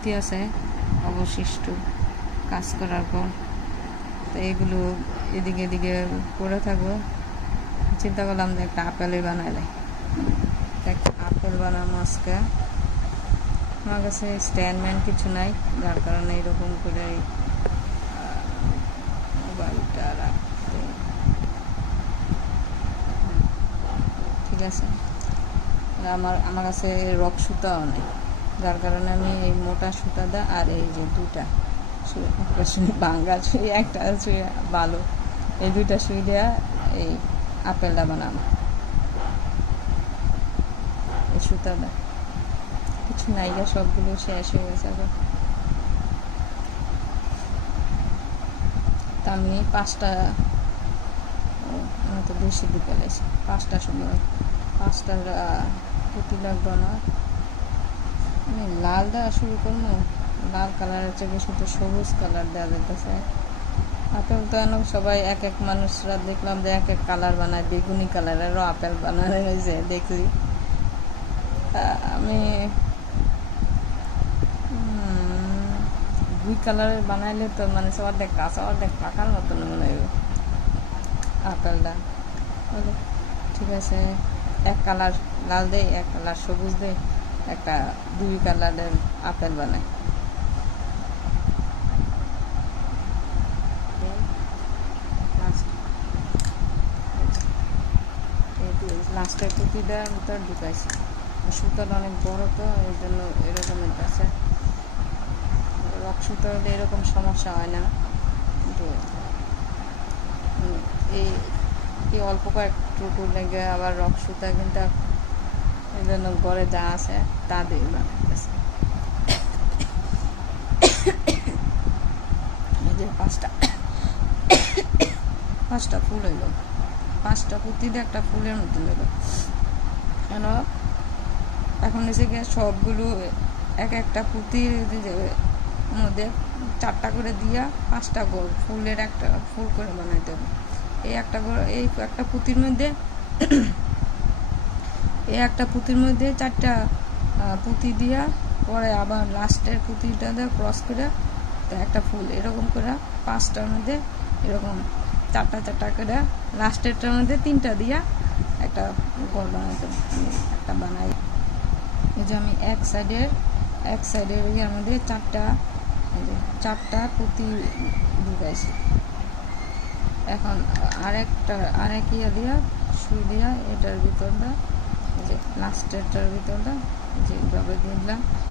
পুঁতি আছে অবশিষ্ট কাজ করার পর, তো এগুলো এদিকে এদিকে পড়ে থাকবো। চিন্তা করলাম যে একটা আপেলই বানাইলে, একটা আপেল বানাবো আজকে। আমার কাছে স্ট্যান্ডম্যান কিছু নাই, যার কারণে এরকম করে মোবাইলটা রাখতে, ঠিক আছে। আমার কাছে রক সুতাও নেই, যার কারণে আমি এই মোটা সুতাটা আর এই যে দুইটা ভাঙ্গা সুই, একটা সুই ভালো, এই দুইটা সুই দেওয়া এই আপেলটা বানাবো। এই সুতাটা কিছু নাইগা, সবগুলো শেষ হয়ে গেছে। তা আমি 5টা, আমি তো বেশি দিকে গেছি, 5টার সময় 5টা পুঁতি লাগবে না। আমি লাল দেওয়া শুরু করবো, লাল কালারের চেয়ে বেশি তো সবুজ কালার দেওয়া যেতেছে। আপেল তো এখন সবাই এক এক মানুষরা দেখলাম যে এক এক কালার বানায়, বেগুনি কালারেরও আপেল বানানো হয়েছে দেখছি। আমি 2 কালারের বানাইলে তো মানে অর্ধেক কাঁচা অর্ধেক পাকার মতন মনে হয় আপেলটা। ঠিক আছে, এক কালার লাল দেয়, এক কালার সবুজ দেয়, একটা 2 কালারের আপেল বানায়। লাস্টের পুঁতিটা ভিতর ঢুকাইছি, সুতাটা অনেক বড় তো এই জন্য এরকমের কাছে। রক সুতা হলে এরকম সমস্যা হয় না, কিন্তু এই অল্প কয়েকটুকু লেগে আবার রক সুতা কিন্তু এই জন্য ঘরে যা আছে তা দিয়ে বানাইতেছে। এই যে 5টা ফুল হইল, 5টা পুঁতি দিয়ে একটা ফুলের মতন হইল। কেন এখন এসে গিয়ে সবগুলো এক একটা পুঁতির মধ্যে 4টা করে দিয়া 5টা গোল ফুলের একটা ফুল করে বানাইতে হবে। এই একটা পুঁতির মধ্যে এই একটা পুঁতির মধ্যে 4টা পুঁতি দিয়া পরে আবার লাস্টের পুঁতিটা দিয়ে ক্রস করে একটা ফুল, এরকম করে 5টার মধ্যে এরকম 4টা করে লাস্টেরটার মধ্যে 3টা দিয়া একটা গোল বানাইতে হবে। একটা বানাই, এই যে আমি এক সাইডের ইয়ার মধ্যে 4টা পুঁতি ঢুকাইছি। এখন আরেক ইয়া দিয়া সুই দিয়া এটার ভিতরটা, এই যে লাস্টেরটার ভিতরটা যেভাবে দিলাম